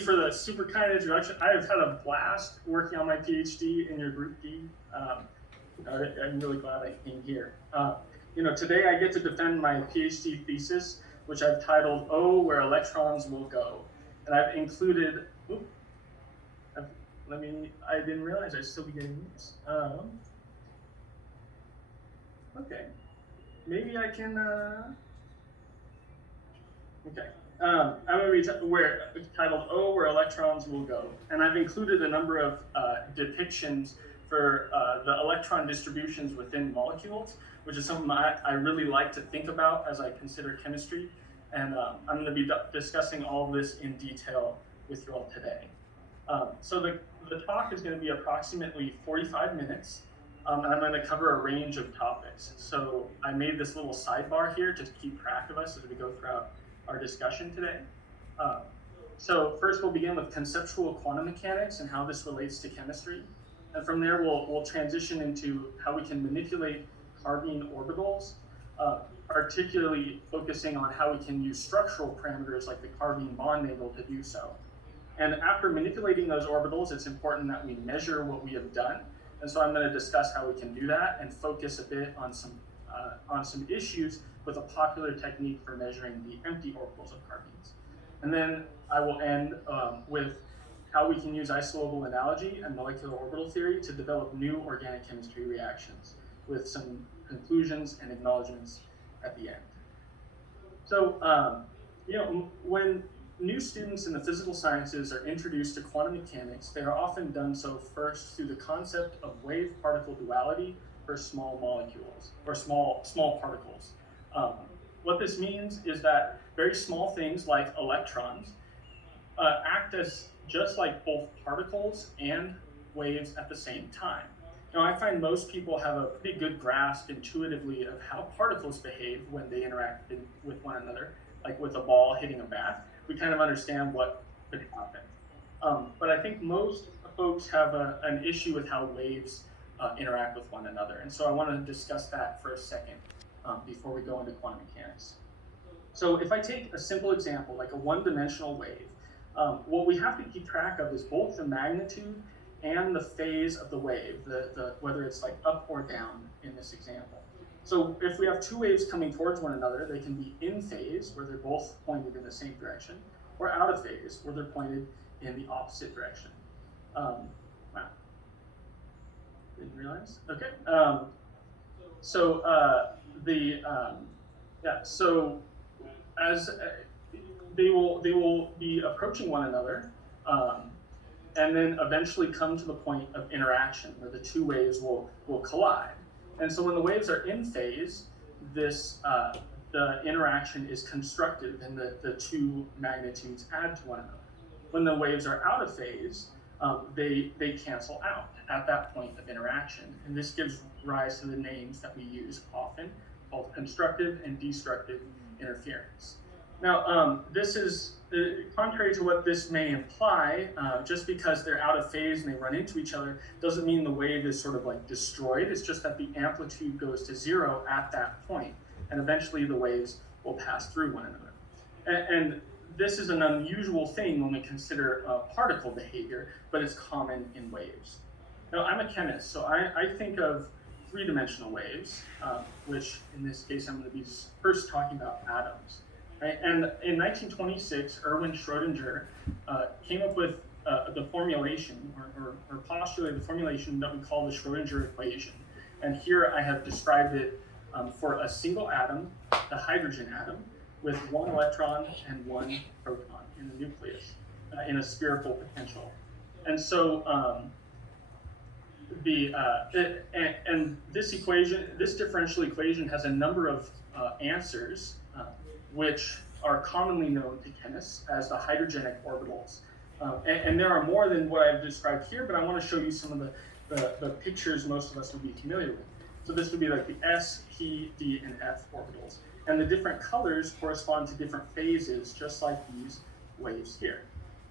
For the super kind introduction. I have had a blast working on my PhD in your group D. I'm really glad I came here. Today I get to defend my PhD thesis, which I've titled "Oh, Where Electrons Will Go," and I've included. I didn't realize I'd still be getting these. Okay, maybe I can. Okay. I'm going to be titled "Oh, Where Electrons Will Go," and I've included a number of depictions for the electron distributions within molecules, which is something I really like to think about as I consider chemistry, and I'm going to be discussing all of this in detail with you all today. So the talk is going to be approximately 45 minutes, and I'm going to cover a range of topics. So I made this little sidebar here to keep track of us as we go throughout our discussion today. So first we'll begin with conceptual quantum mechanics and how this relates to chemistry. And from there we'll transition into how we can manipulate carbene orbitals, particularly focusing on how we can use structural parameters like the carbene bond angle to do so. And after manipulating those orbitals, it's important that we measure what we have done. And so I'm going to discuss how we can do that and focus a bit on some issues with a popular technique for measuring the empty orbitals of carbenes. And then I will end with how we can use isolable analogy and molecular orbital theory to develop new organic chemistry reactions, with some conclusions and acknowledgements at the end. So, when new students in the physical sciences are introduced to quantum mechanics, they are often done so first through the concept of wave-particle duality for small molecules, or small particles. What this means is that very small things like electrons act as just like both particles and waves at the same time. Now, I find most people have a pretty good grasp intuitively of how particles behave when they interact with one another, like with a ball hitting a bat. We kind of understand what could happen. But I think most folks have an issue with how waves interact with one another. And so I want to discuss that for a second before we go into quantum mechanics. So if I take a simple example, like a one-dimensional wave, what we have to keep track of is both the magnitude and the phase of the wave, whether it's like up or down in this example. So if we have two waves coming towards one another, they can be in phase, where they're both pointed in the same direction, or out of phase, where they're pointed in the opposite direction. Wow. Didn't realize? Okay. So as they will be approaching one another, and then eventually come to the point of interaction where the two waves will collide. And so when the waves are in phase, the interaction is constructive and the two magnitudes add to one another. When the waves are out of phase, they cancel out at that point of interaction. And this gives rise to the names that we use often, called constructive and destructive interference. Now, this is contrary to what this may imply. Just because they're out of phase and they run into each other doesn't mean the wave is sort of like destroyed. It's just that the amplitude goes to zero at that point, and eventually the waves will pass through one another. And this is an unusual thing when we consider particle behavior, but it's common in waves. Now, I'm a chemist, so I think of three-dimensional waves, which in this case I'm going to be first talking about atoms. Right? And in 1926, Erwin Schrödinger came up with the formulation, or postulated the formulation that we call the Schrödinger equation. And here I have described it for a single atom, the hydrogen atom, with one electron and one proton in the nucleus, in a spherical potential. And so this equation, this differential equation, has a number of answers, which are commonly known to chemists as the hydrogenic orbitals. And there are more than what I've described here, but I want to show you some of the pictures most of us would be familiar with. So this would be like the S, P, D, and F orbitals. And the different colors correspond to different phases, just like these waves here.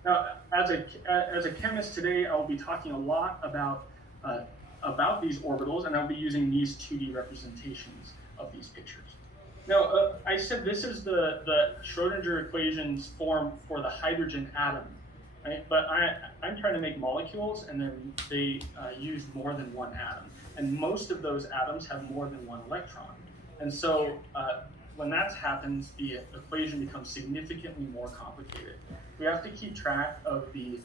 Now, as a chemist today, I will be talking a lot about these orbitals, and I'll be using these 2D representations of these pictures. Now, I said this is the Schrödinger equation's form for the hydrogen atom. right? But I'm trying to make molecules, and then they use more than one atom. And most of those atoms have more than one electron. And so when that happens, the equation becomes significantly more complicated. We have to keep track of the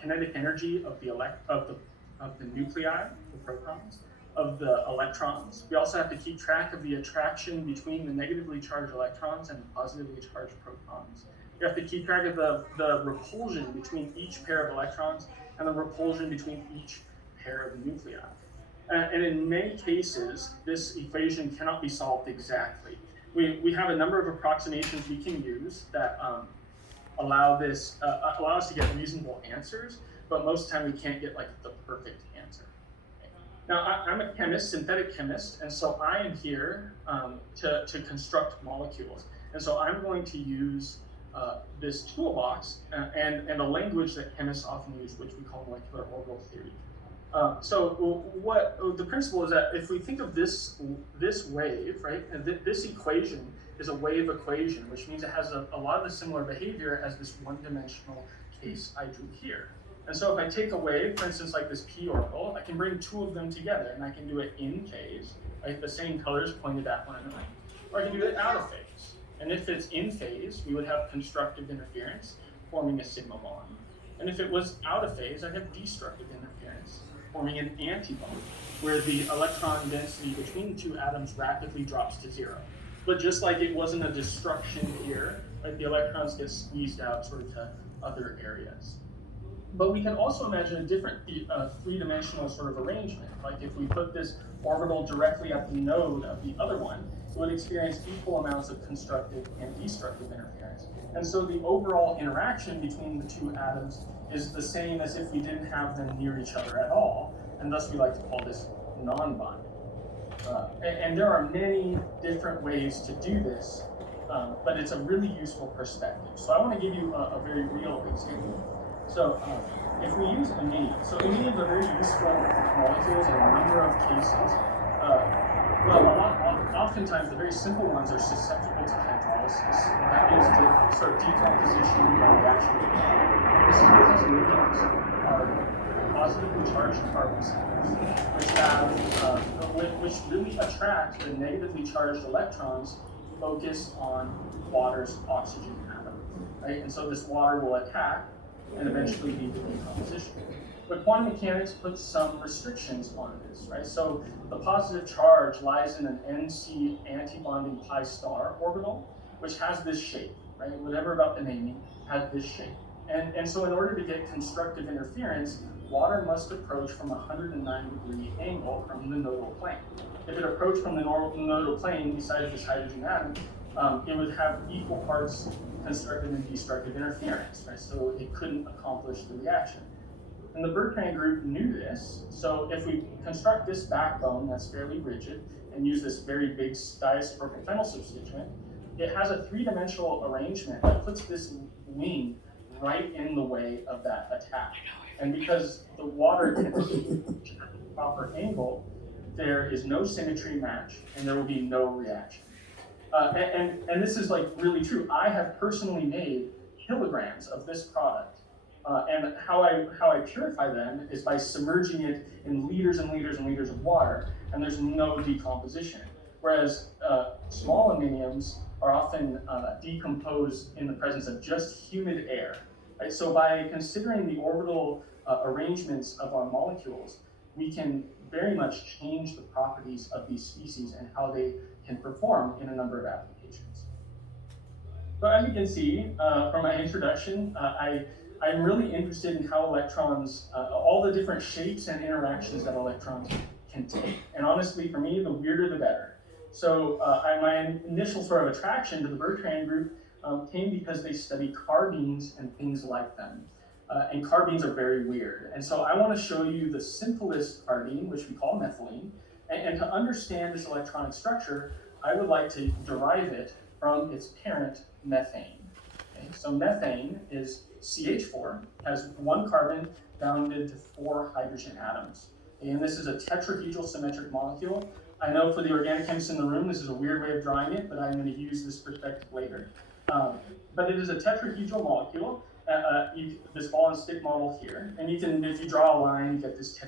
kinetic energy of the nuclei, the protons, of the electrons. We also have to keep track of the attraction between the negatively charged electrons and the positively charged protons. We have to keep track of the repulsion between each pair of electrons and the repulsion between each pair of nuclei. And in many cases, this equation cannot be solved exactly. We have a number of approximations we can use that allow us to get reasonable answers, but most of the time we can't get like the perfect answer. Now, I'm a chemist, synthetic chemist, and so I am here to construct molecules. And so I'm going to use this toolbox and a language that chemists often use, which we call molecular orbital theory. So what the principle is that if we think of this wave, right, and this equation is a wave equation, which means it has a lot of the similar behavior as this one-dimensional case I drew here. And so if I take a wave, for instance, like this p orbital, I can bring two of them together, and I can do it in phase, right, the same colors pointed at one another, or I can do it out of phase. And if it's in phase, we would have constructive interference, forming a sigma bond. And if it was out of phase, I'd have destructive interference, forming an antibond, where the electron density between the two atoms rapidly drops to zero. But just like it wasn't a destruction here, right, the electrons get squeezed out sort of to other areas. But we can also imagine a different three-dimensional sort of arrangement. Like if we put this orbital directly at the node of the other one, it would experience equal amounts of constructive and destructive interference. And so the overall interaction between the two atoms is the same as if we didn't have them near each other at all, and thus we like to call this non-bonding. And there are many different ways to do this, but it's a really useful perspective. So I want to give you a very real example. So if we use amines, so amines are very useful molecules in a number of cases. Oftentimes the very simple ones are susceptible to hydrolysis. That means to sort of decomposition by reaction. This is because amines are positively charged carbon centers, which really attract the negatively charged electrons focused on water's oxygen atom, right? And so this water will attack and eventually lead to decomposition. But quantum mechanics puts some restrictions on this, right? So the positive charge lies in an NC antibonding pi star orbital, which has this shape, right? Whatever about the naming has this shape. And so in order to get constructive interference, water must approach from a 109-degree angle from the nodal plane. If it approached from the nodal plane besides this hydrogen atom, it would have equal parts constructive and destructive interference, right? So it couldn't accomplish the reaction. And the Bertrand group knew this, so if we construct this backbone that's fairly rigid and use this very big diisopropyl phenyl substituent, it has a three-dimensional arrangement that puts this wing right in the way of that attack. And because the water can reach at the proper angle, there is no symmetry match, and there will be no reaction. And this is like really true. I have personally made kilograms of this product, and how I purify them is by submerging it in liters and liters and liters of water, and there's no decomposition. Whereas small aluminiums are often decomposed in the presence of just humid air. Right? So by considering the orbital arrangements of our molecules, we can very much change the properties of these species and how they can perform in a number of applications. So as you can see from my introduction, I'm really interested in how electrons, all the different shapes and interactions that electrons can take. And honestly, for me, the weirder the better. So my initial sort of attraction to the Bertrand group came because they study carbines and things like them. And carbines are very weird. And so I want to show you the simplest carbine, which we call methylene. And to understand this electronic structure, I would like to derive it from its parent, methane. Okay? So methane is CH4, has one carbon bounded to 4 hydrogen atoms. Okay? And this is a tetrahedral symmetric molecule. I know for the organic chemists in the room, this is a weird way of drawing it, but I'm going to use this perspective later. But it is a tetrahedral molecule, this ball and stick model here, and you can, if you draw a line, you get this